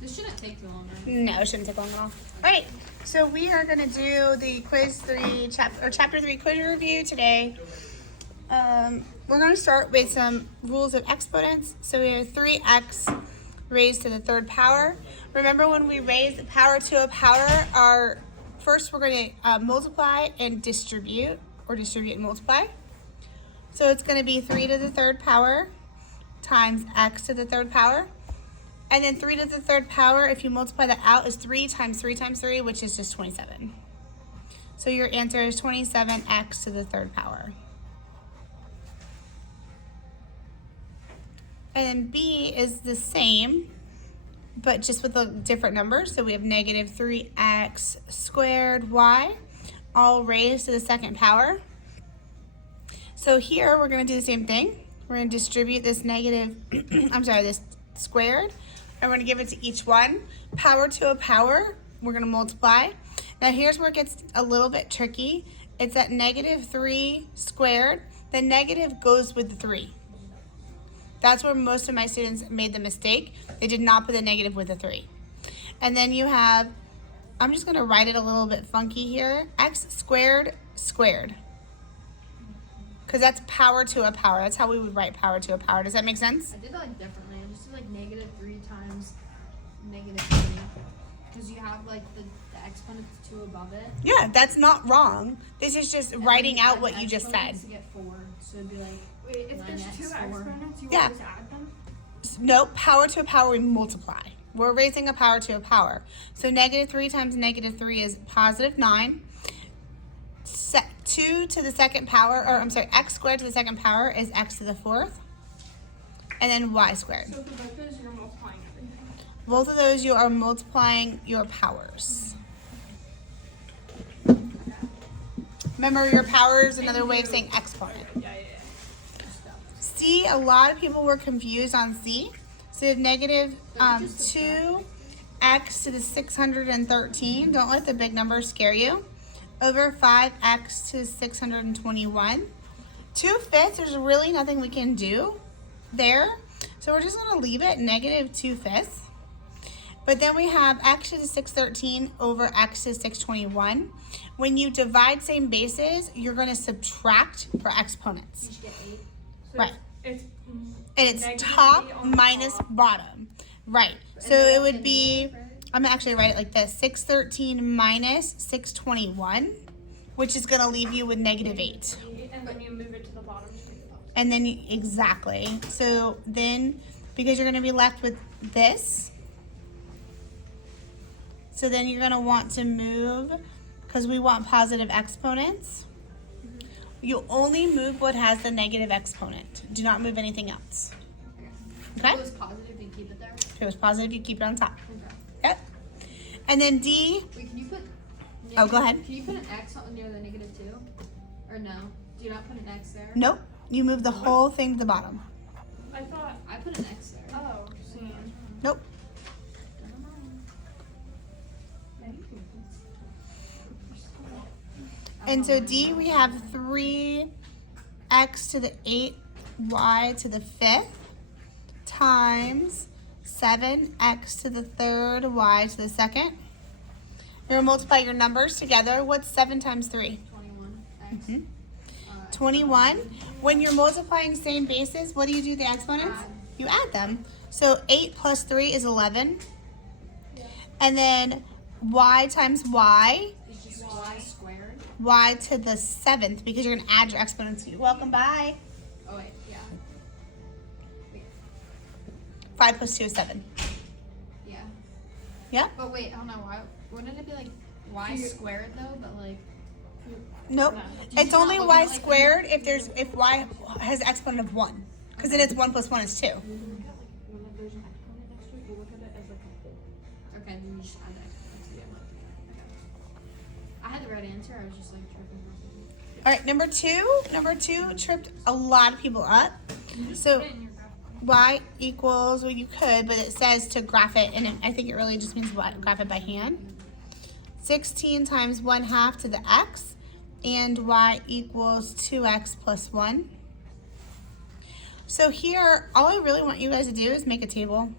This shouldn't take too long, right? No, it shouldn't take long at all. All right, so we are going to do the chapter 3 quiz review today. We're going to start with some rules of exponents. So we have 3x raised to the third power. Remember when we raise the power to a power, first we're going to multiply and distribute, or distribute and multiply. So it's going to be 3 to the third power times x to the third power. And then 3 to the third power, if you multiply that out, is 3 times 3 times 3, which is just 27. So your answer is 27x to the third power. And then B is the same, but just with a different number. So we have negative 3x squared y, all raised to the second power. So here we're going to do the same thing. We're going to distribute this this squared, and we're going to give it to each one. Power to a power, we're going to multiply. Now here's where it gets a little bit tricky. It's at negative 3 squared. The negative goes with the 3. That's where most of my students made the mistake. They did not put the negative with the 3. And then you have, I'm just going to write it a little bit funky here, x squared squared. Because that's power to a power. That's how we would write power to a power. Does that make sense? I did that like differently. I just did like negative 3 times negative 3. Because you have like the exponents 2 above it. Yeah, that's not wrong. This is just And writing then you out add what you just said. exponents to get 4. So it'd be like, Wait, if there's 2 exponents, you Yeah. always add them? No, power to a power, we multiply. We're raising a power to a power. So negative 3 times negative 3 is positive 9. 2 to the second power, x squared to the second power is x to the fourth. And then y squared. So for both those, you're multiplying everything. Both of those, you are multiplying your powers. Remember, your power is another way of saying exponent. Yeah. C, a lot of people were confused on C. So you have negative 2x to the 613. Don't let the big numbers scare you. Over 5x to 621. 2/5, there's really nothing we can do there. So we're just going to leave it negative 2/5. But then we have x to the 613 over x to the 621. When you divide same bases, you're going to subtract for exponents. you should get 8. So Right. It's And it's negative top 8 on the minus top. bottom. Right. So it would be, I'm going to actually write it like this. 613 minus 621, which is going to leave you with negative 8. And then you move it to the bottom to make it positive. And then, exactly. So then, because you're going to be left with this, so then you're going to want to move, because we want positive exponents. You only move what has the negative exponent. Do not move anything else. Okay? If it was positive, you keep it there. If it was positive, you keep it on top. Okay. Yep. And then D, Wait, can you put... Oh, go ahead. Can you put an X near the negative 2? Or no? Do you not put an X there? nope. You move the whole thing to the bottom. I thought, I put an X there. oh, same. Nope. And so D, we have 3x to the 8y to the 5th times 7x to the 3rd y to the 2nd. You're going to multiply your numbers together. What's 7 times 3? 21 X. Mm-hmm. 21. When you're multiplying same bases, what do you do the exponents? Add. You add them. So 8 plus 3 is 11. And then y times y, It's just Y squared. y to the 7th, because you're going to add your exponents. You're welcome, bye. Oh, wait, yeah. 5 plus 2 is 7. Yeah. Yeah? But wait, I don't know why. Wouldn't it be like Y squared though? But like, Nope. Did It's you only not look y at, like, squared if y has exponent of 1. Because then it's 1 plus 1 is 2. Whenever there's an exponent next to it, you look at it as like a whole. okay, then you just add the exponents together. Okay. I had the right answer. I was just like tripping. All right, number two tripped a lot of people up. So y equals, well, you could, but it says to graph it, and I think it really just means what? Graph it by hand. 16 times 1/2 to the x, and y equals 2x plus 1. So here, all I really want you guys to do is make a table.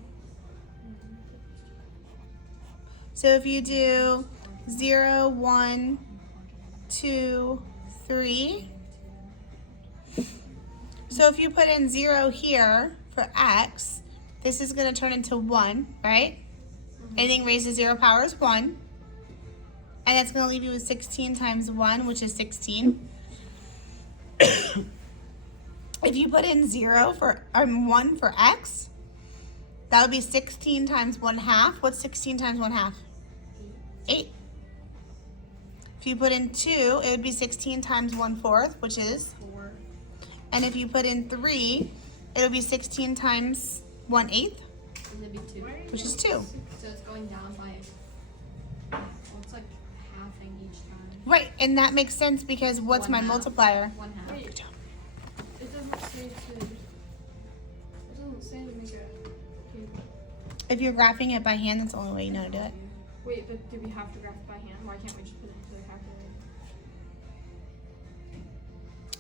So if you do 0, 1, 2, 3. So if you put in 0 here for x, this is going to turn into 1, right? Anything raised to 0 power is 1. And that's going to leave you with 16 times 1, which is 16. If you put in 0 for 1 for x, that would be 16 times 1/2. What's 16 times 1/2? 8. If you put in 2, it would be 16 times 1/4, which is 4. And if you put in 3, it'll be 16 times 1/8, And that'd be 2. which is 2. So it's going down by, well, it's like halving each time. Right, and that makes sense because what's my 1/2. multiplier? 1/2. Wait. It doesn't say to make a table. If you're graphing it by hand, that's the only way you know to do it. Wait, but do we have to graph it by hand? Why can't we just put it into the calculator?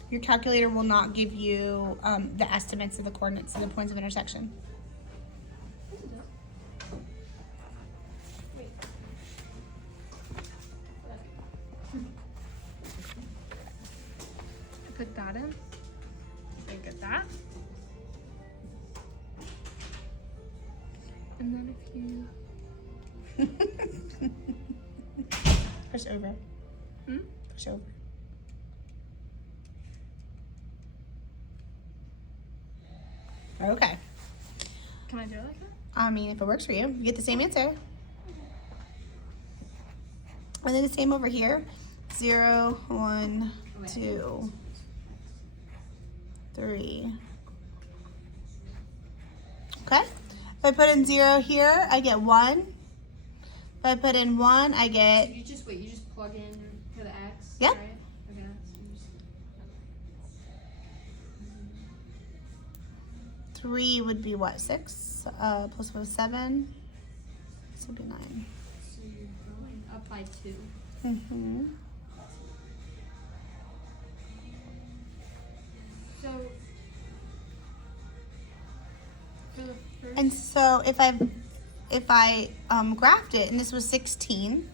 Your calculator will not give you the estimates of the coordinates of the points of intersection. Yes, it does. Wait. Put that in. Think of that. And then if you Push over. Hmm? Push over. Okay. can I do it like that? I mean, if it works for you, you get the same answer. And then the same over here. 0, 1, 2, 3. Okay. If I put in 0 here, I get 1. If I put in 1, I So get you just plug in for the x, Yep. right? Okay. So you just, 3 would be what? 6 plus 1 is 7. This would be 9. so you're going up by 2. Mm-hmm. So for the first, And so if I graphed it, and this was 16,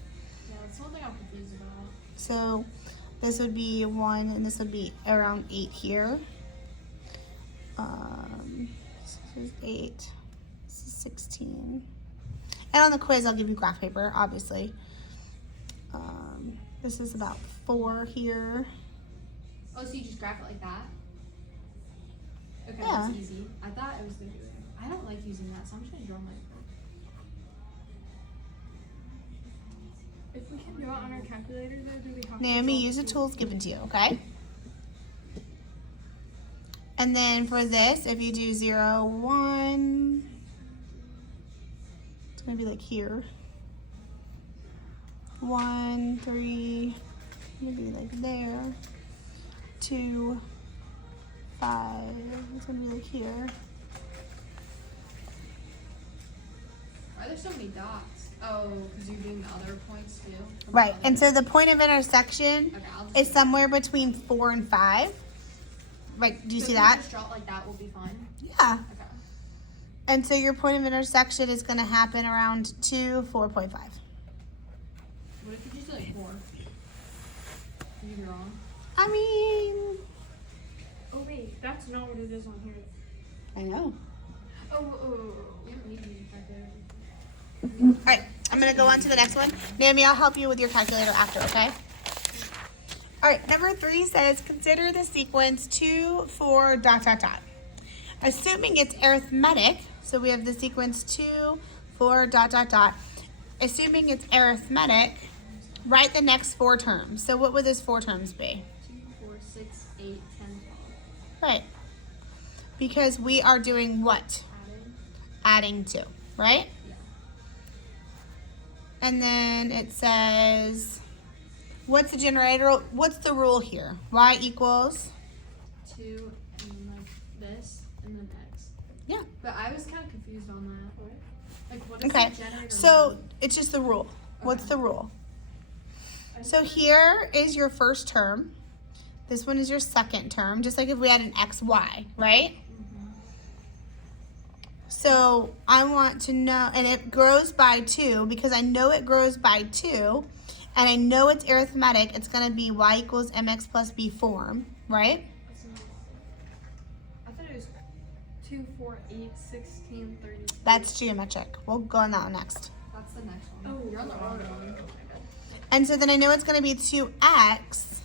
yeah, that's one thing I'm confused about. so this would be 1, and this would be around 8 here. This is 8. This is 16. And on the quiz, I'll give you graph paper, obviously. This is about 4 here. Oh, so you just graph it like that? Okay, Yeah. that's easy. I thought it was gonna be weird. I don't like using that, so I'm just gonna draw my. If we can do it on our calculator, though, do we have to? Naomi, draw use the two? tools given to you, okay? And then for this, if you do 0, 1, it's going to be like here. 1, 3, maybe like there. 2, 5, it's going to be like here. Why are there so many dots? Oh, because you're doing the other points too. from the Right, other- and so the point of intersection Okay, I'll just is do somewhere between 4 and 5. Right, do you so see if that? Just draw it like that will be fine. Yeah. Okay. And so your point of intersection is going to happen around 2, 4.5. What if you just do like 4? Can you be wrong? I mean, Oh wait, that's not what it is on here. I know. Oh, we don't need to use a calculator. All right, I'm going to go on to the next one. Naomi, I'll help you with your calculator after, okay? All right, number 3 says, consider the sequence 2, 4, ... Assuming it's arithmetic, so we have the sequence 2, 4, ... Assuming it's arithmetic, write the next 4 terms. So what would those 4 terms be? 2, 4, 6, 8, 10, 12. Right. Because we are doing what? Adding. Adding 2, right? Yeah. And then it says, what's the generator? What's the rule here? Y equals? 2 and then like this and then x. Yeah. But I was kind of confused on that. Like what is Okay. the generator? So mean? it's just the rule. What's Okay. the rule? So here is your first term. This one is your second term, just like if we had an x, y, right? So I want to know, and it grows by 2 because I know it grows by 2, and I know it's arithmetic. It's going to be y equals mx plus b form, right? I thought it was 2, 4, 8, 16, 30. That's geometric. We'll go on that one next. That's the next one. Oh, You're on the wrong one. And so then I know it's going to be 2x.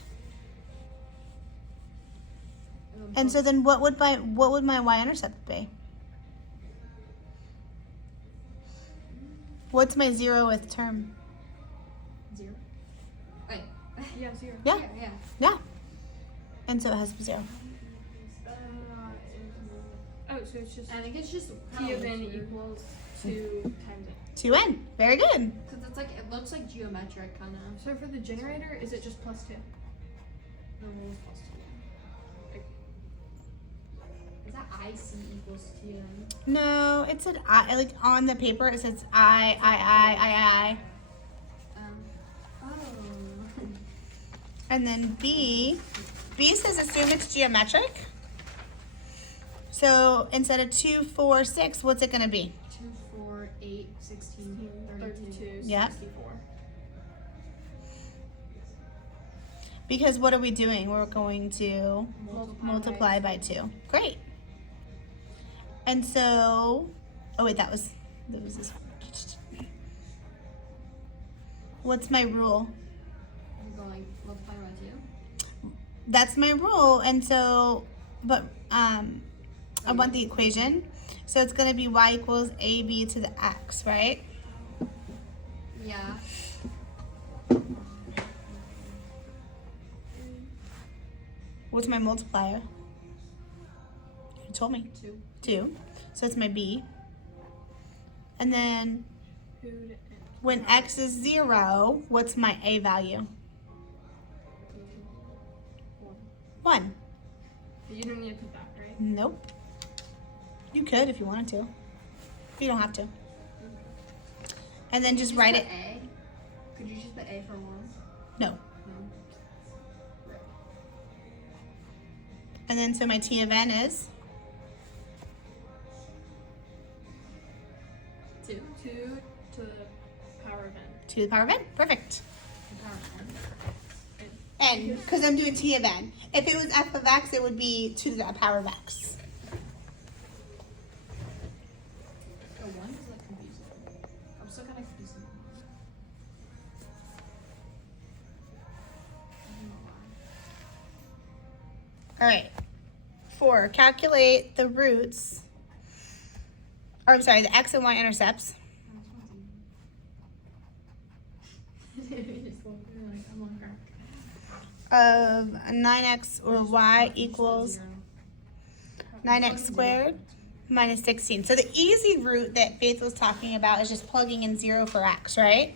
And so then what would my y-intercept be? What's my 0th term? 0. Wait. Yeah, 0. Yeah, Yeah. yeah. And so it has 0. Oh, so it's just I think it's just T of n equals 2 times n. 2n. Very good. Because it's like, it looks like geometric kind of. So for the generator, is it just plus 2? The rule is plus 2. Is that IC equals TN? No, it said I, like on the paper it says I. Oh. And then B says assume it's geometric. So instead of 2, 4, 6, what's it going to be? 2, 4, 8, 16, 32. 32, Yeah. 64. Because what are we doing? We're going to multiply by 2. Great. And so, oh wait, that was this. What's my rule? We're going multiply by 2. That's my rule. And so, but I want the equation. So it's going to be y equals ab to the x, right? Yeah. What's my multiplier? You told me. 2. 2. So it's my b. And then Food and when x is 0, what's my a value? 1. You don't need to put that, right? Nope. You could if you wanted to. You don't have to. And then just write it. A? Could you just put A for 1? No. No. And then so my t of n is 2. 2 to the power of n. 2 to the power of n. Perfect. The power of n. N, because I'm doing t of n. If it was f of x, it would be 2 to the power of x. The 1 is like confusing. I'm still kind of confused. I don't know why. All right. 4. Calculate the roots. Or I'm sorry, the x and y intercepts of 9x or y equals 9x squared minus 16. So the easy root that Faith was talking about is just plugging in 0 for x, right?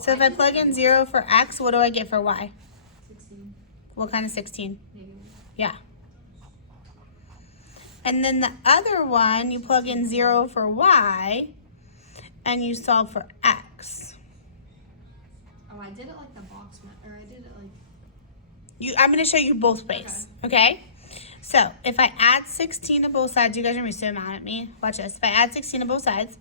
So if I plug in 0 for x, what do I get for y? 16. What kind of 16? Negative. Yeah. And then the other one, you plug in 0 for y, and you solve for x. Oh, I did it like the box or I did it like. I'm going to show you both ways, okay? So if I add 16 to both sides, you guys are going to be so mad at me. Watch this. If I add 16 to both sides,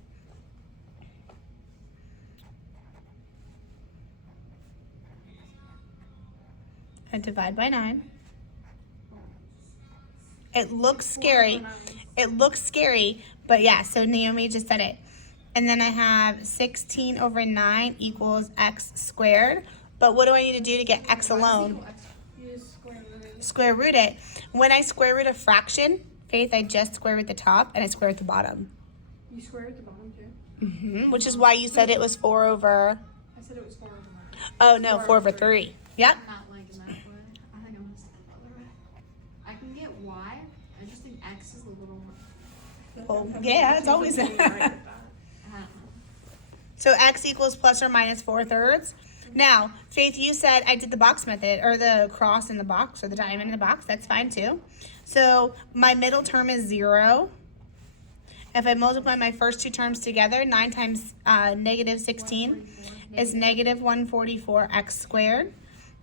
I divide by 9. It looks scary. It looks scary, but yeah, so Naomi just said it. And then I have 16 over 9 equals x squared. But what do I need to do to get x alone? You just square root it. Square root it. When I square root a fraction, Faith, I just square root the top and I square root the bottom. You square at the bottom too? Which is why you said it was 4 over... I said it was 4 over 9. Oh, no, 4 over 3. Yep. I'm not liking that way. I think I'm gonna step the other way. I can get Y. I just think X is a little more. Well, yeah, it's always Right that. with that. I don't know. So x equals plus or minus 4/3. Now, Faith, you said I did the box method, or the cross in the box, or the diamond in the box. That's fine too. So my middle term is 0. If I multiply my first two terms together, 9 times negative 16 is negative 144x squared.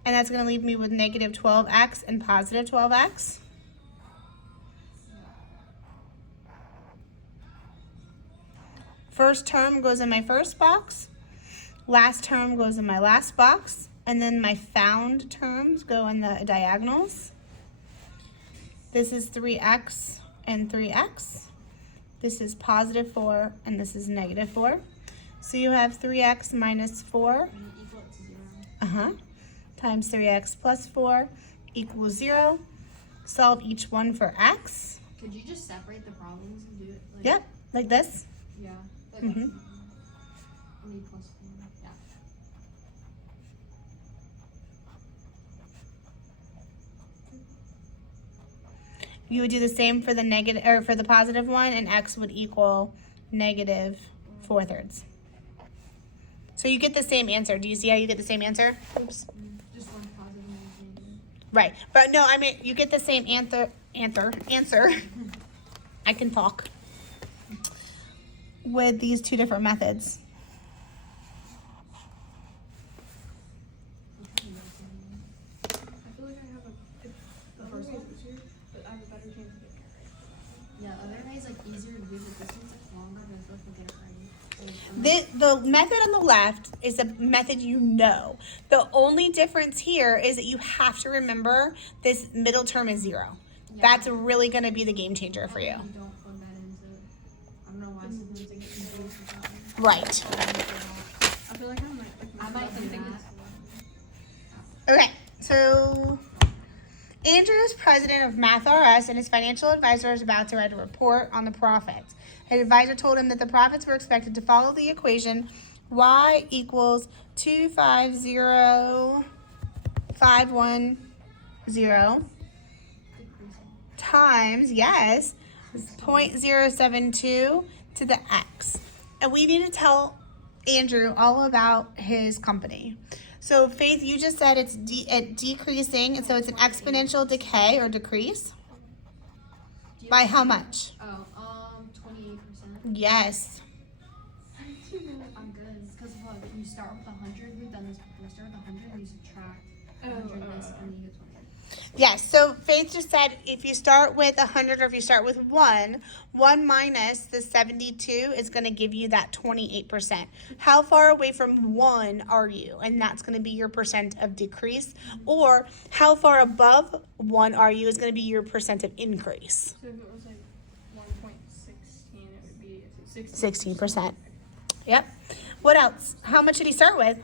And that's going to leave me with negative 12x and positive 12x. First term goes in my first box. Last term goes in my last box. And then my found terms go in the diagonals. This is 3x and 3x. This is positive 4 and this is negative 4. So you have 3x minus 4 And you equal it to 0. times 3x plus 4 equals 0. Solve each one for x. Could you just separate the problems and do it? Like, Yep, like this. Yeah. Like Mhm. me plus 4. Yeah. You would do the same for the negative or for the positive one, and x would equal negative 4/3. So you get the same answer. Do you see how you get the same answer? Oops. Just one positive and one negative. Right, but no, I mean you get the same answer. I can talk with these two different methods. I feel like I have the other way is easier, but I have a better chance of getting it Yeah, other way is like easier to do, but this one's like longer, but I feel like we'll get it right. The method on the left is a method you know. The only difference here is that you have to remember this middle term is 0. Yeah. That's really going to be the game changer for you. Don't plug that into. I don't know why sometimes I get confused with that one. Right. I feel like I might do think that. Okay, so Andrew is president of MathRS and his financial advisor is about to write a report on the profits. His advisor told him that the profits were expected to follow the equation y equals 250,510 times, yes, 0.072 to the x. And we need to tell Andrew all about his company. So Faith, you just said it's decreasing, and so it's an exponential decay or decrease. By how much? Oh, 28%. Yes. I'm good. Because look, you start with 100. We've done this before. Start with 100, you subtract 100 this, and then you get 20. Yes, so Faith just said if you start with 100 or if you start with 1 minus the 72 is going to give you that 28%. How far away from 1 are you? And that's going to be your percent of decrease. Or how far above 1 are you is going to be your percent of increase. So if it was like 1.16, it would be 16. 16%. Yep. What else? How much did he start with?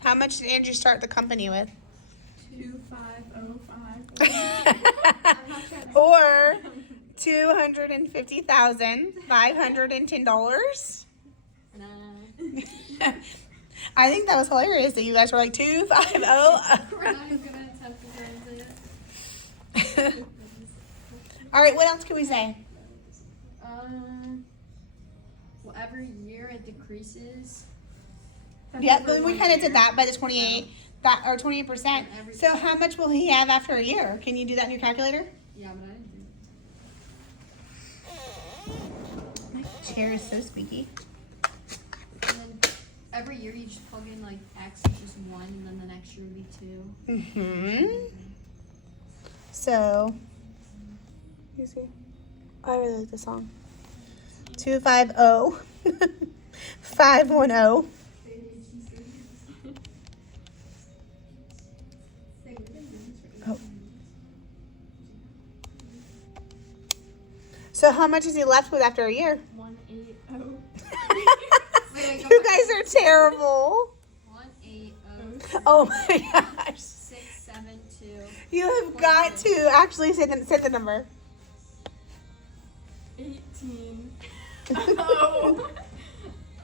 How much did Andrew start the company with? 2505. Or $250,510. Nah. I think that was hilarious that you guys were like 250. We're not even going to attempt to translate it. All right, what else can we say? Well, every year it decreases. Yeah, but we kind of did that by the 28, that or 28%. So how much will he have after a year? Can you do that in your calculator? Yeah, but I didn't do it. My chair is so squeaky. And then every year you just plug in like X is just 1, and then the next year would be 2. Mm-hmm. So, you see, I really like the song. 250 510. Oh. So how much is he left with after a year? 180. You guys are terrible. 180. Oh my gosh. 672. You have got to actually say the number. 18. Oh.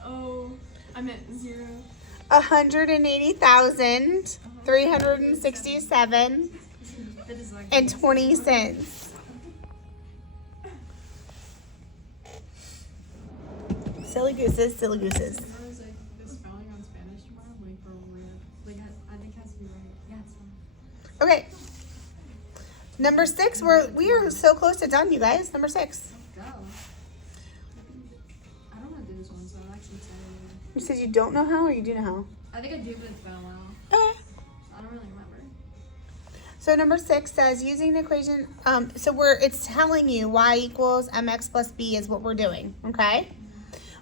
Oh. I meant 0. 180,367 That is like and 20 cents. Silly gooses, silly gooses. There was like the spelling on Spanish tomorrow, like for weird. Like I think it has to be right. Yeah, it's fine. Okay. Number 6, we are so close to done, you guys. Number 6. Let's go. I don't know how to do this one, so I'm actually excited. You said you don't know how or you do know how? I think I do, but it's been a while. Okay. I don't really remember. So number 6 says using the equation, it's telling you y equals mx plus b is what we're doing, okay?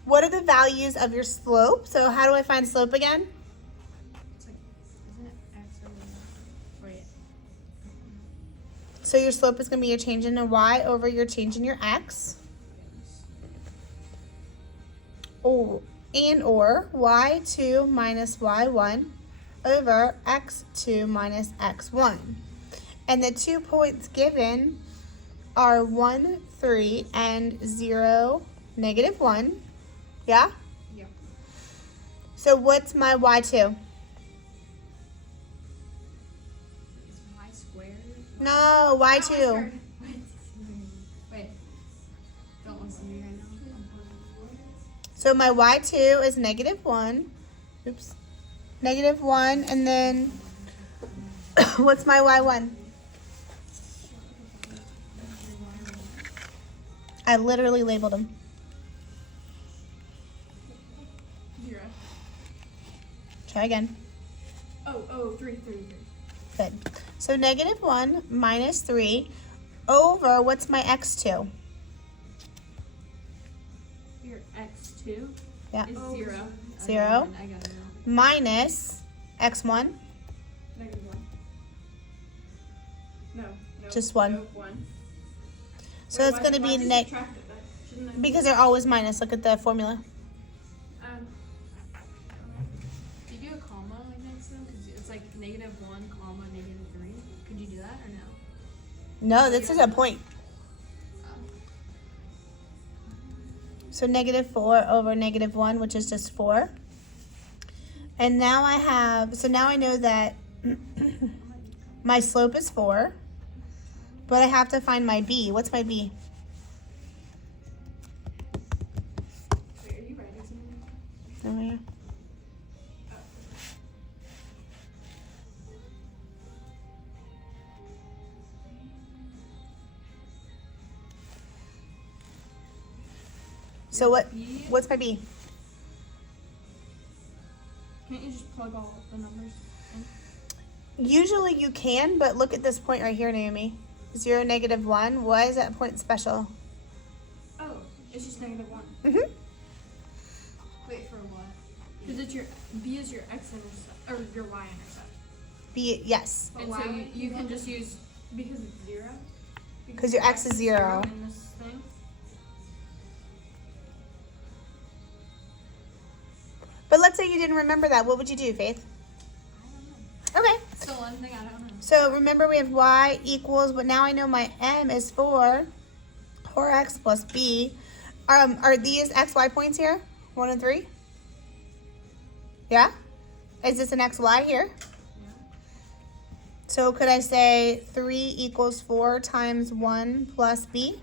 What are the values of your slope? So how do I find slope again? It's like, isn't it X over? Wait. So your slope is going to be your change in a y over your change in your x. Or y2 minus y1 over x2 minus x1. And the 2 points given are 1, 3, and 0, -1. Yeah? Yeah. So what's my y2? Is y squared? No, y2. Wait. Don't listen to me right now. So my y2 is -1. Oops. -1, and then what's my y1? I literally labeled them. 0. Try again. Oh, 3. Good. So -1 minus 3 over, what's my x2? Your x2 Yeah. is 0. 0 I got it. minus x1, -1. No. Just 1. No, 1. So it's going to be because they're always minus. Look at the formula. Do you do a comma like next to them? Because it's like -1, comma, -3. Could you do that or no? No, this is a point. So -4 over -1, which is just 4. And now now I know that my slope is 4, but I have to find my b. What's my b? Wait, are you writing something? Over here. So what's my b? Can't you just plug all the numbers in? Usually you can, but look at this point right here, Naomi. 0, -1. Why is that point special? Oh, it's just -1. Mm-hmm. Wait, for what? Because it's your b is your x-intercept or your y-intercept, B, yes. But and why so would you you can want just use because it's 0. 'Cause your x is 0. in this thing. But let's say you didn't remember that. What would you do, Faith? I don't know. Okay. Still one thing I don't know. So remember we have y equals, but now I know my m is 4 or x plus b. Are these xy points here? 1 and 3? Yeah? Is this an xy here? Yeah. So could I say 3 equals 4 times 1 plus b?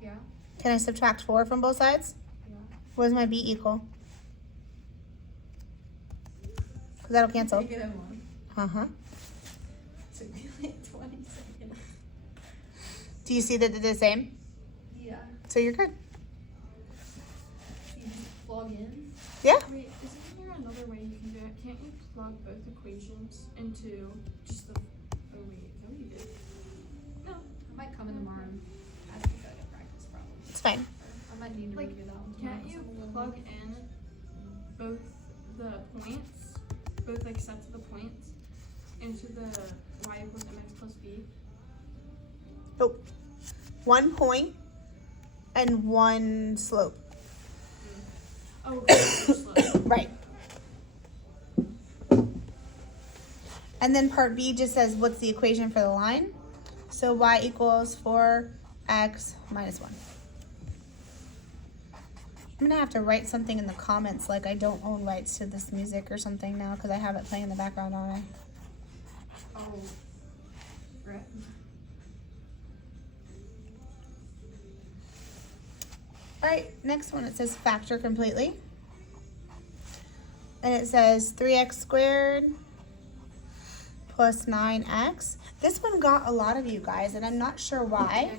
Yeah. Can I subtract 4 from both sides? Yeah. What does my b equal? Because that'll cancel. -1. Uh-huh. Took me like 20 seconds. Do you see that they're the same? Yeah. So you're good. You just plug in. Yeah? Wait, isn't there another way you can do it? Can't you plug both equations into just the? Oh wait, is that what you did? No. I might come in tomorrow and I think I got practice probably. It's fine. I might need to Like, review that one tomorrow. Can't you plug in both the points, both like sets of the points, into the y equals mx plus b? Oh, 1 point and 1 slope. Oh, okay, slow. Right. And then part B just says what's the equation for the line. So y equals 4x minus 1. I'm going to have to write something in the comments like I don't own rights to this music or something now because I have it playing in the background on it. Oh. Right. All right, next one, it says factor completely. And it says 3x squared plus 9x. This one got a lot of you guys, and I'm not sure why.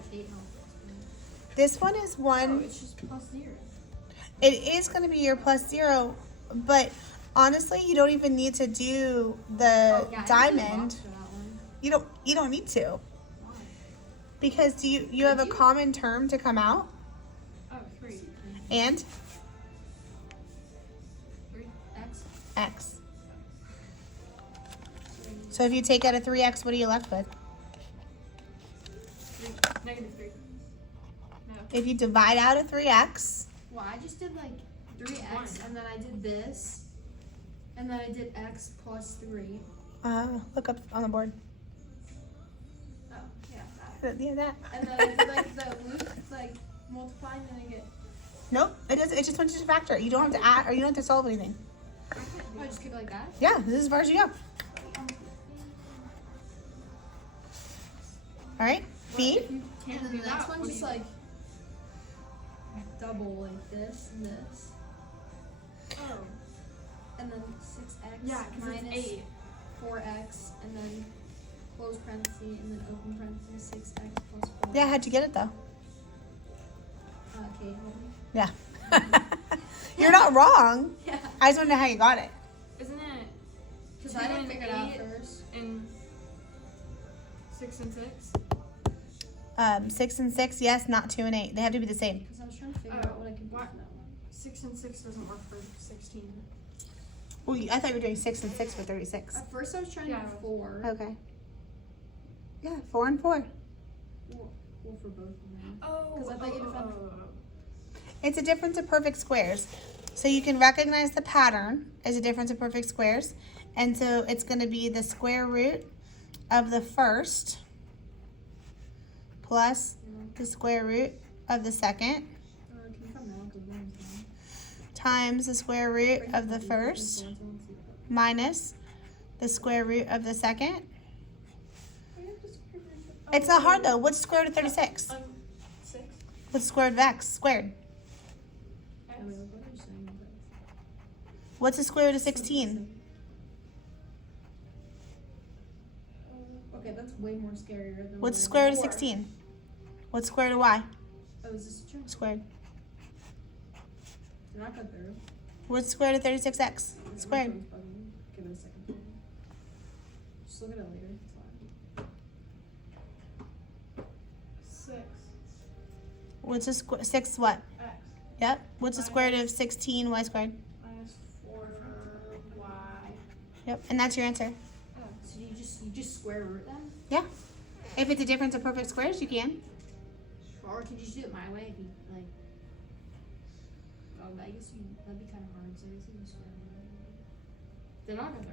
This one is Oh, one, it's just plus 0. it is going to be your plus 0, but honestly, you don't even need to do the Oh, yeah, I didn't do the diamond. box for that one. You don't need to. Why? Because you have a common term to come out Oh, 3. and 3. X. x. So if you take out a 3x, what are you left with? 3. Negative 3. No. If you divide out a 3x, Well, I just did like 3x, One. and then I did this, and then I did x plus 3. look up on the board. Oh, yeah, that. Yeah, that. And then I did like the loop, like multiply, and then I get. Nope, it doesn't. It just wants you to factor. You don't have to add, or you don't have to solve anything. Oh, I just keep it like that. Yeah, this is as far as you go. All right, B. If you And can't then do the that, next one what do just you like double like this and this, Oh. and then 6x Yeah, because minus it's 8. 4x, and then close parenthesis, and then open parenthesis 6x plus 4. Yeah, how'd you get it though? Okay, hold on. Yeah. You're not wrong. Yeah. I just want to know how you got it. Isn't it Because 2 I didn't and figure it out 8 first. and 6 and 6? 6 and 6, yes, not 2 and 8. They have to be the same. Because I was trying to figure Oh, out what I could do what? from that one. 6 and 6 doesn't work for 16. Well, I thought you were doing 6 and 6 for 36. At first I was trying Yeah. to do 4. Okay. Yeah, 4 and 4. Well, for both of them. Oh, 'Cause I thought you'd found- It's a difference of perfect squares. So you can recognize the pattern as a difference of perfect squares. And so it's going to be the square root of the first plus the square root of the second Can you come now? 'Cause one's done. times the square root of the first minus the square root of the second. It's not hard though. What's the square root of 36? 6. What's the square root of x squared? I mean, what are you saying? What's the square root of 16? Okay, that's way more scarier than What's the what I square root of did. 16? What's the square root of y Oh, is this true? squared? Did not go through. What's the square root of 36x squared? Give it a second. Just look at it later. It's fine. 6. What's the square 6 what? X. Yep. What's the square root of 16 y squared? Minus 4 y. Yep. And that's your answer. Oh, so you just square root them? Yeah. If it's a difference of perfect squares, you can. Or could you just do it my way if you like? Oh, I guess that'd be kind of hard. So I guess you just square root. They're not gonna.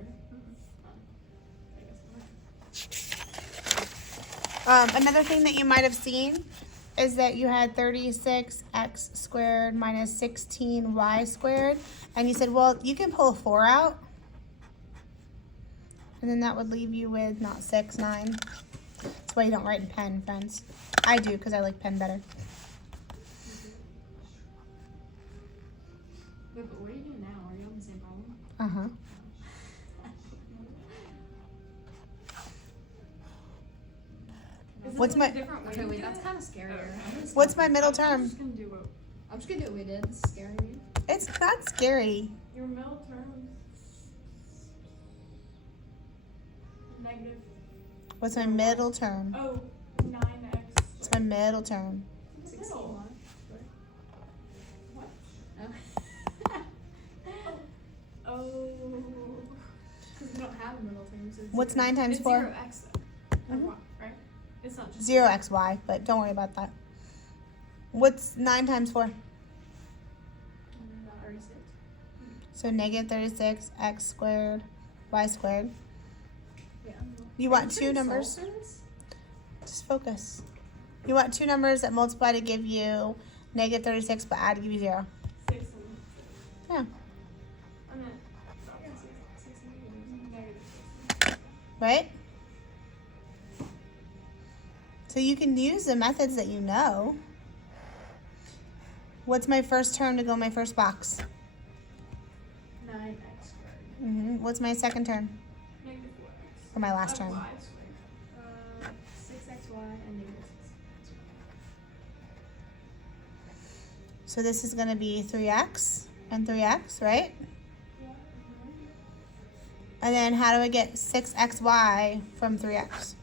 Another thing that you might have seen is that you had 36x squared minus 16y squared. And you said, well, you can pull a 4 out. And then that would leave you with not 6, 9. That's why you don't write in pen, friends. I do because I like pen better. Wait, but what are you doing now? Are you on the same problem? Uh-huh. Is What's it my- a different way Okay, to wait, do that's it? kind of scarier. I'm gonna What's stop. my middle I'm term? just gonna do what? I'm just gonna do what we did. This is scaring me. It's not scary. Your middle term. Negative. What's my middle term? Oh, 9x. What's my middle term? 16 Middle. y. What? Oh. Oh. Because we don't have a middle term. So it's What's zero. 9 times It's 4? 0x though. Or Mhm. what, right? It's not just 0xy, but don't worry about that. What's 9 times 4? 36. So negative 36x squared y squared. Yeah. You want two numbers? Just focus. You want two numbers that multiply to give you negative 36 but add to give you 0. 6 and Yeah. and then yeah, 6 and negative 6. Right? So you can use the methods that you know. What's my first term to go in my first box? 9x squared. What's my second term? Negative 4x. Or my last Of term? y squared. 6xy and negative 6. So this is going to be 3x and 3x, right? And then how do I get 6xy from 3x?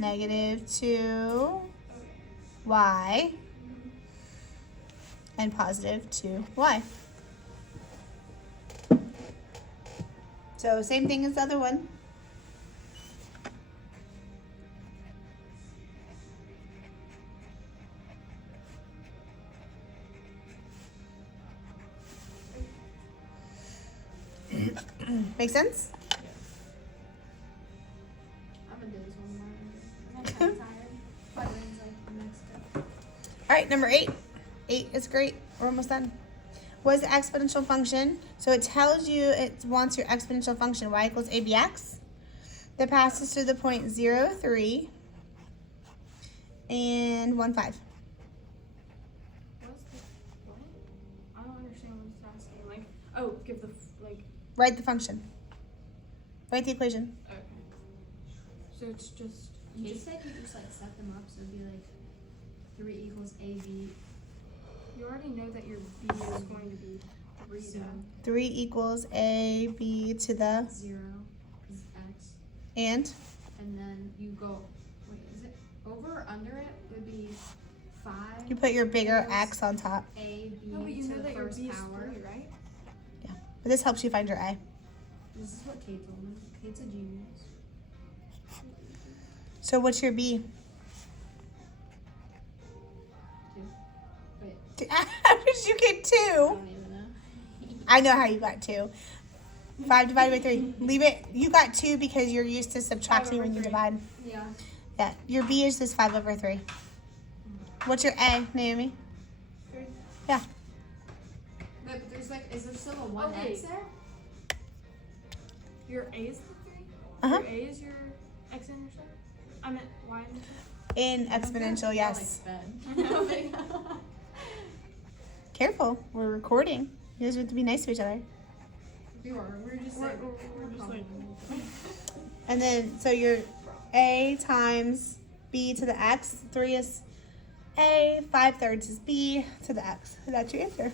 negative 2y, and positive 2y. So same thing as the other one. Make sense? I'm gonna do this one more. I'm kind of tired. My brain's like messed up. All right, number 8. 8 is great. We're almost done. What is the exponential function? So it tells you it wants your exponential function y equals abx that passes through the point 0, 3 and 1, 5. What's the what? I don't understand what it's asking. Like, oh, give the like. Write the function. Write the equation. Okay. So it's just. Kate said you just like set them up, so it'd be like 3 equals AB. You already know that your b is going to be 3 So though. 3 equals ab to the 0 is x, and and then you go. Wait, is it over or under it? Would be 5. you put your bigger equals x on top. A B No, but you to know the that your first b is power. 3, right? But this helps you find your a. This is what Kate told me. Kate's a genius. So what's your b? 2. Wait, How did you get 2? I don't even know. I know how you got 2. 5 divided by 3. Leave it. You got 2 because you're used to subtracting when you 5/3. divide. Yeah. Yeah. Your b is just 5/3. What's your a, Naomi? 3. Yeah. But there's like, is there still a 1 Okay. x there? Your a is the 3? Uh-huh. Your a is your x-intercept? I meant y-intercept? In exponential, yes. Careful. We're recording. You guys have to be nice to each other. You are. We're just We're- like, we're just like- And then, so your a times b to the x. 3 is a. 5/3 is b to the x. That's your answer.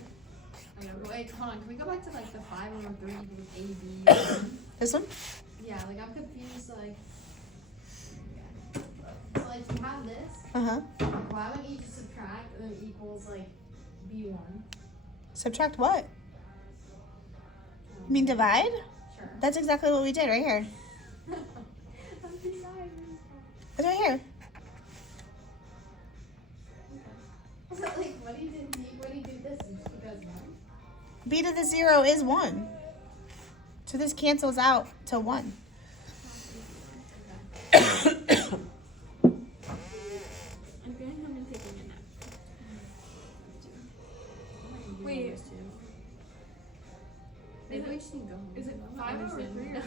I know, but wait, hold on. Can we go back to like the 5/3 equals AB? This one? Yeah, like I'm confused. Like, so like you have this. Uh-huh. Why wouldn't you just subtract and then equals like B1? Subtract what? You mean divide? Sure. That's exactly what we did right here. I'm deciding. It's right here. So like, what do you do? What do you do this? Just because 1? B to the 0 is 1. So this cancels out to 1. I'm going home and taking a nap. Wait. Maybe we just need to go home. Is it I'm not 5/3 or understanding.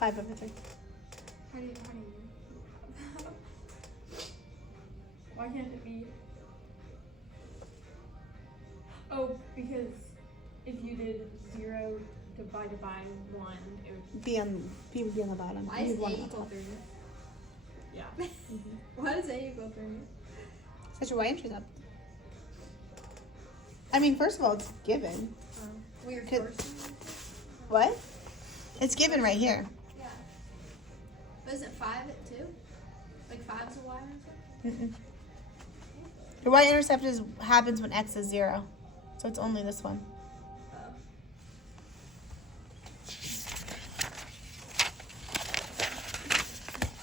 3/5? 5/3. How do you Why can't it be? Oh, because if you did 0 divided by 1, it would. B would be on the bottom. Why B is would A be on equal top. 3? Yeah. Why is A equal 3? Set your y entries up. I mean, first of all, it's given. Weird Could- person. What? It's given right here. Yeah. But isn't 5 at 2? Like 5 is a Y or something? Mm-mm. Your y-intercept happens when x is 0. So it's only this one.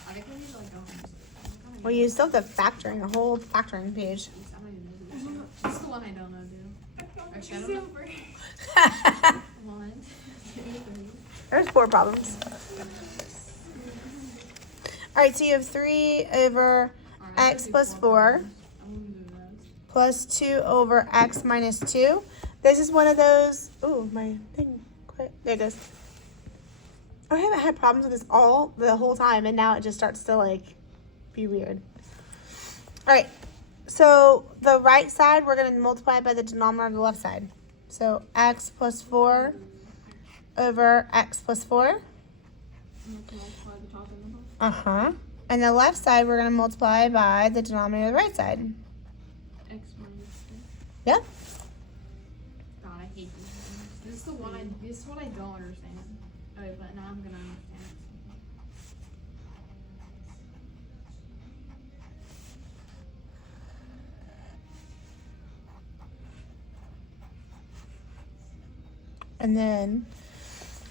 I think we need to like go home. Well, you still have the factoring, a whole factoring page. I don't even know this. This is the one I don't know, dude. Actually, I don't know. Super. 1, 2, 3. There's 4 problems. All right, so you have 3 over Alright, x I'm gonna plus do 4 problems. I'm gonna do this. plus 2 over x minus 2. This is one of those. Ooh, my thing quit. There it goes. I haven't had problems with this the whole time, and now it just starts to like be weird. All right, so the right side we're gonna multiply by the denominator on the left side. So x plus 4 over x plus 4. I'm going to multiply the top and the bottom. And the left side we're gonna multiply by the denominator of the right side. X minus 2. Yeah. God, I hate these things. This is the one this is what I don't understand. Okay, but now I'm gonna understand And then,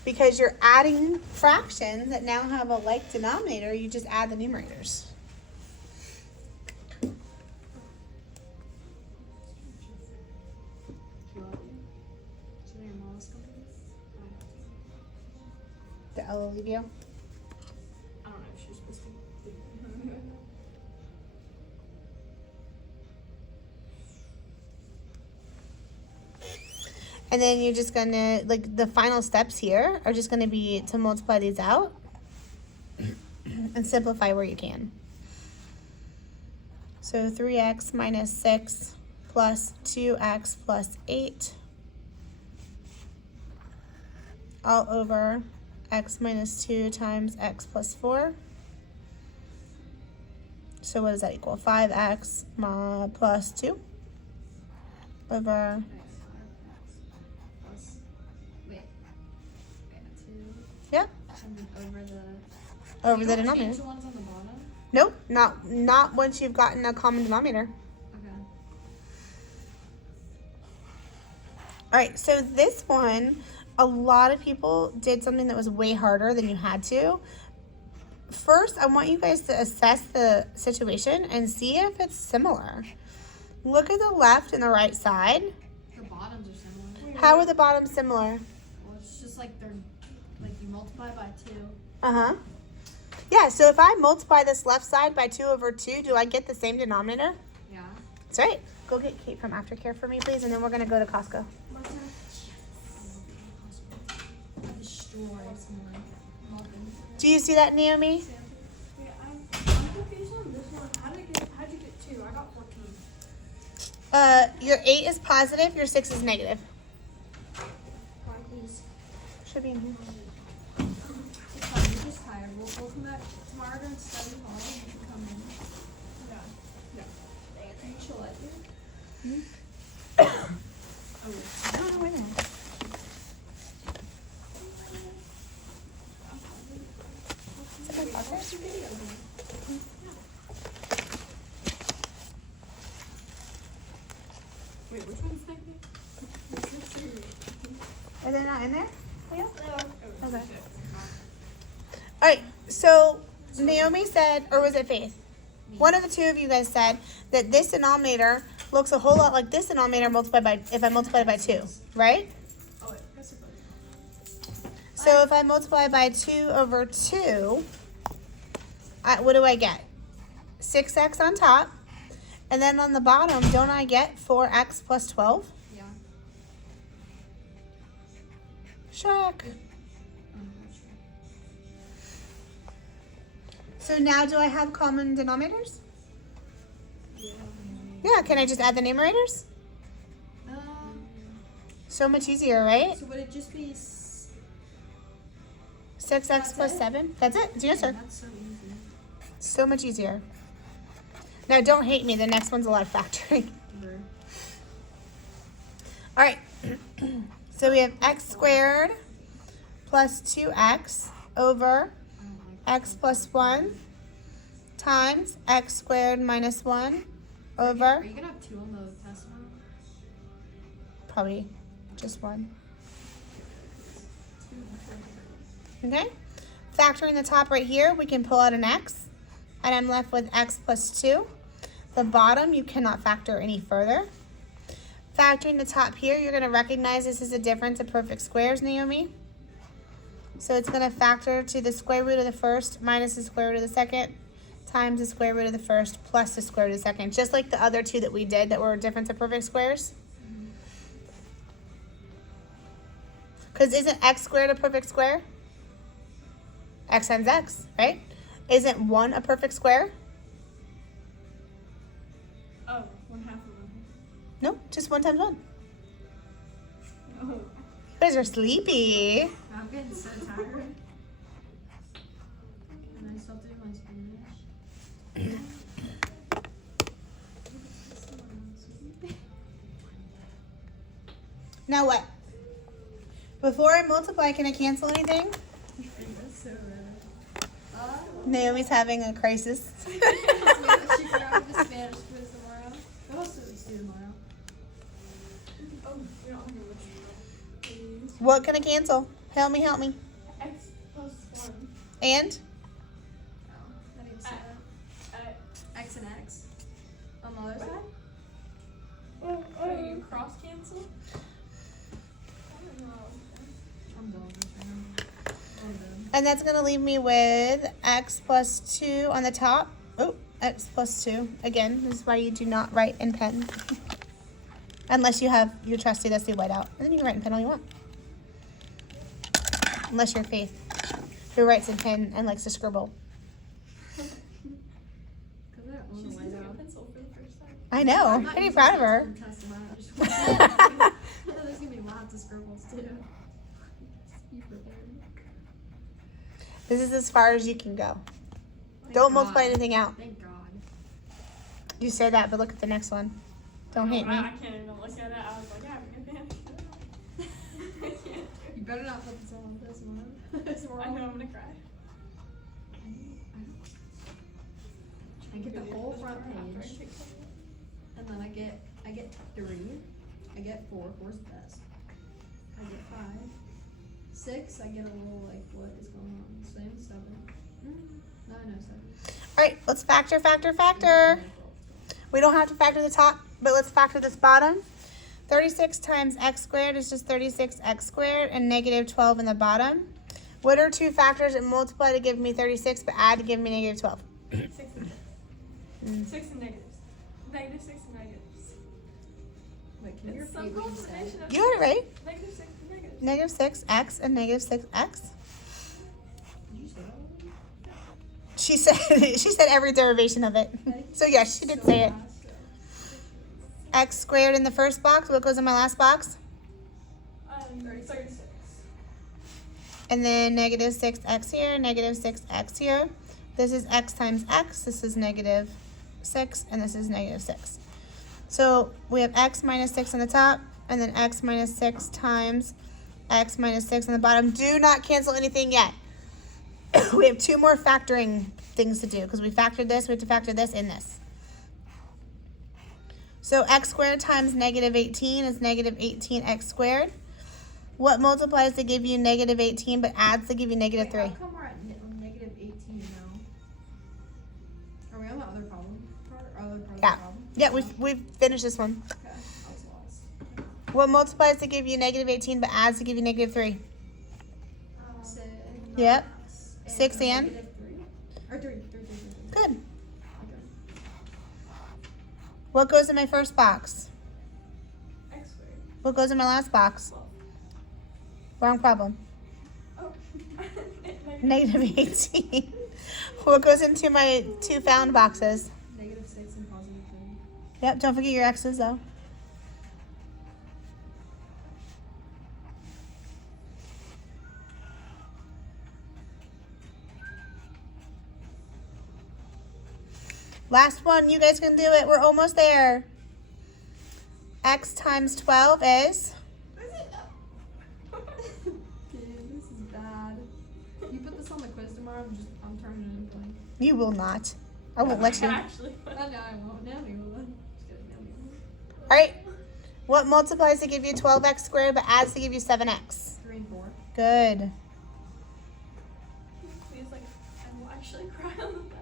because you're adding fractions that now have a like denominator, you just add the numerators. The L will leave you. I don't know if she's supposed to. And then you're just gonna, like, the final steps here are just gonna be to multiply these out and simplify where you can. So 3x minus 6 plus 2x plus 8 all over x minus 2 times x plus 4. So what does that equal? 5x plus 2 over... Yep. And then Over you the don't denominator. change the ones on the bottom? Nope, not once you've gotten a common denominator. Okay. All right, so this one, a lot of people did something that was way harder than you had to. First, I want you guys to assess the situation and see if it's similar. Look at the left and the right side. The bottoms are similar. How are the bottoms similar? Well, it's just like they're, like you multiply by 2. Uh-huh. Yeah, so if I multiply this left side by 2 over 2, do I get the same denominator? Yeah. That's right. Go get Kate from Aftercare for me, please, and then we're going to go to Costco. Destroy someone. Do you see that, Naomi? Yeah, I'm confused on this one. How'd you get 2? I got 14. Your 8 is positive, your 6 is negative. Fine, please. Should be in here. It's fine, you're just tired. We'll come back tomorrow and study hall. You can come in. Yeah. She'll let you. I don't know where they are. Is it in my pocket? Wait, which one's negative? Are they not in there? Yeah. Oh, Okay. shit. All right. So Naomi said, or was it Faith? One of the two of you guys said that this denominator looks a whole lot like this denominator multiplied by, if I multiply it by 2, right? Oh, wait, that's a good. So if I multiply by 2 over 2, what do I get? 6x on top. And then on the bottom, don't I get 4x plus 12? Yeah. Check. Sure. So now do I have common denominators? Yeah, can I just add the numerators? So much easier, right? So would it just be 6x plus 7. That's it. It's the answer. That's so easy. So much easier. Now, don't hate me. The next one's a lot of factoring. All right. So we have x squared plus 2x over x plus 1 times x squared minus 1 Are over you gonna have 2 on the test now? probably just 1. Okay? Factoring the top right here, we can pull out an x, and I'm left with x plus 2. The bottom, you cannot factor any further. Factoring the top here, you're going to recognize this is a difference of perfect squares, Naomi. So it's going to factor to the square root of the first minus the square root of the second times the square root of the first plus the square root of the second, just like the other two that we did that were a difference of perfect squares. Because isn't x squared a perfect square? X times x, right? Isn't 1 a perfect square? Oh, 1/2 of them. No, just 1 times 1. Oh. You guys are sleepy. I'm getting so tired. And I still have to do my Spanish. Now what? Before I multiply, can I cancel anything? That's so rad. Naomi's having a crisis. She grabbed the Spanish quiz tomorrow. What else do we do tomorrow? Oh, you're not on your list. please. What can I cancel? Help me, help me. X plus 1. And? Oh, I didn't see that. X and X. On the other side? Oh, you cross cancel? I don't know. I'm done with this right now. I'm done. And that's gonna leave me with x plus 2 on the top. Oh, x plus 2. Again, this is why you do not write in pen. Unless you have your trusty dusty whiteout. And then you can write in pen all you want. Unless you're Faith, who writes in pen and likes to scribble. Cause I don't own She's a using a whiteout. pencil for the first time. I know, I'm not pretty using proud of it her. to test them out. There's gonna be lots of scribbles too. Just be prepared. This is as far as you can go. Thank Don't God. multiply anything out. Thank God. You say that, but look at the next one. Don't hate me. I can't even look at it. I was like, yeah, I'm gonna I can't. You better not put this on this one. This one. I know I'm gonna cry. I get the whole front page, and then I get 3. I get 4. 4's the best. I get 5. 6. I get a little like what is going on. Same 7. No, 7. All right, let's factor. We don't have to factor the top, but let's factor this bottom. 36 times x squared is just 36x squared, and negative 12 in the bottom. What are two factors that multiply to give me 36 but add to give me negative 12? 6 and 6 and negatives. Negative 6 and negatives. Wait, can you It's some repeat what you said? combination of You got it right. negative 6 and negatives. Negative 6x and negative 6x. Did you say that? She said every derivation of it. So yes, she did say it. X squared in the first box. What goes in my last box? 36. And then negative 6x here, negative 6x here. This is x times x. This is negative 6, and this is negative 6. So we have x minus 6 on the top, and then x minus 6 times x minus 6 on the bottom. Do not cancel anything yet. We have 2 more factoring things to do because we factored this. We have to factor this in this. So x squared times negative 18 is negative 18x squared. What multiplies to give you negative 18 but adds to give you negative 3? How come we're at negative 18 now? Are we on the other problem part? Other part of the Yeah. problem? Yeah, we've finished this one. Okay, I was lost. What multiplies to give you negative 18 but adds to give you negative 3? 6. Yep. And 6 and? negative 3? Or 3. Good. Okay. What goes in my first box? X squared. What goes in my last box? 12. Wrong problem. Oh. Negative 18. What goes into my 2 found boxes? Negative 6 and positive 3. Yep, don't forget your x's though. Last one, you guys can do it. We're almost there. X times 12 is? Dude, this is bad. You put this on the quiz tomorrow, I'm turning it into blank. You will not. I won't let you. Actually. No, I won't. Now we will. Just kidding, now we will. All right. What multiplies to give you 12x squared but adds to give you 7x? 3 and 4. Good. Please, like, I will actually cry on the best.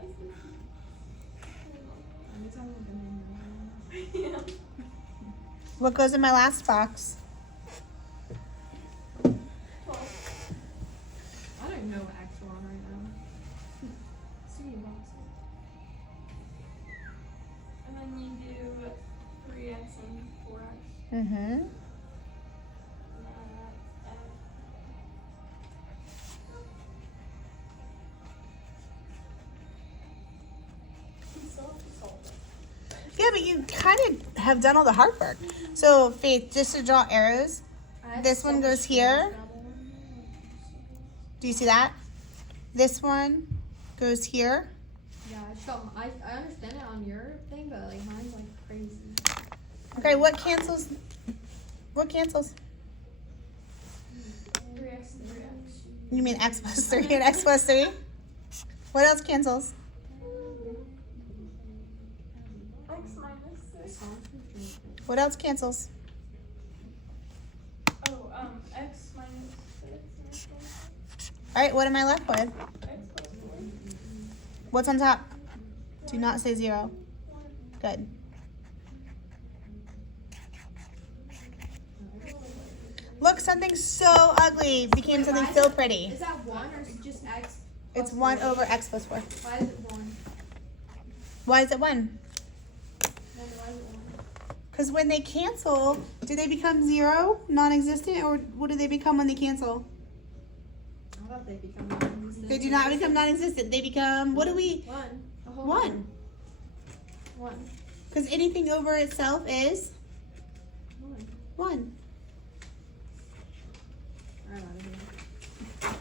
Every time I've been in Yeah. What goes in my last box? 12. I don't even know what X we're on right now. See you, box. And then you do 3x and 4x. Mm-hmm. And then you still have to solve it. Yeah, but you kind of have done all the hard work. So, Faith, just to draw arrows, this one goes here. Do you see that? This one goes here. Yeah, I understand it on your thing, but like mine's like crazy. Okay, what cancels? What cancels? 3x and 3x. You mean x plus 3 and x plus 3? What else cancels? X minus 6. What else cancels? Oh, right, what am I left with? What's on top? Do not say 0. Good. Look, something so ugly became Wait, something why is so it- pretty. Is that 1 or is it just x? It's plus 1 4? over x plus 4. Why is it 1? Why is it 1? Why is it 1? Because when they cancel, do they become 0, non-existent, or what do they become when they cancel? I thought they become non-existent. They do not become non-existent. They become, what do we? 1. A whole 1. 1. Because anything over itself is 1. 1. I'm out of here.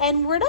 And we're done.